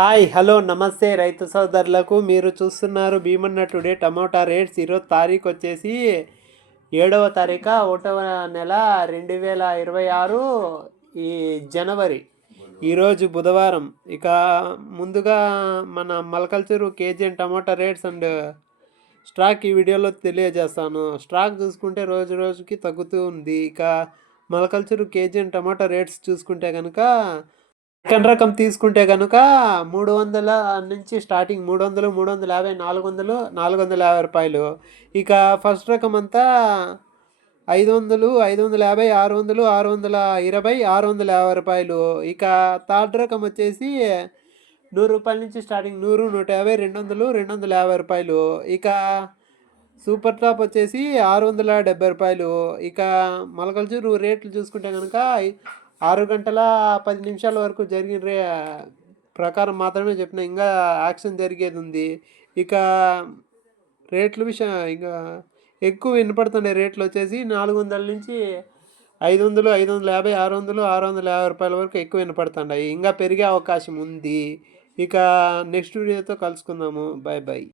Hi hello నమస్తే రైతు సోదరులకు. మీరు చూస్తున్నారు భీమన్న టుడే టమోటా రేట్స్. ఈరోజు తారీఖు వచ్చేసి 7వ తారీఖు 1వ నెల 2026 ఈ జనవరి. ఈరోజు బుధవారం. ఇక ముందుగా మన మలకల్చరు కేజీఎన్ టమోటా రేట్స్ అండ్ స్టాక్ ఈ వీడియోలో తెలియజేస్తాను. స్టాక్ చూసుకుంటే రోజు రోజుకి తగ్గుతూ ఉంది. ఇక మలకల్చరు కేజీఎన్ టమోటా రేట్స్ చూసుకుంటే కనుక సెకండ్ రకం తీసుకుంటే కనుక 300 నుంచి స్టార్టింగ్ 300, 350, 400, 450 రూపాయలు. ఇక ఫస్ట్ రకం అంతా 500, 550, 600, 620, 650 రూపాయలు. ఇక థర్డ్ రకం వచ్చేసి 100 రూపాయల నుంచి స్టార్టింగ్ 100, 150, 200, 250 రూపాయలు. ఇక సూపర్ టాప్ వచ్చేసి 670 రూపాయలు. ఇక మలకల్చూరు రేట్లు చూసుకుంటే కనుక 6 గంటల 10 నిమిషాల వరకు జరిగిన ప్రకారం మాత్రమే చెప్పిన, ఇంకా యాక్షన్ జరిగేది ఉంది. ఇక రేట్ల విషయం ఇంకా ఎక్కువ వినపడుతుండే రేట్లు వచ్చేసి 400 నుంచి 500, 550, 600, 650 రూపాయల వరకు ఎక్కువ వినపడుతున్నాయి. ఇంకా పెరిగే అవకాశం ఉంది. ఇక నెక్స్ట్ వీడియోతో కలుసుకుందాము. Bye bye.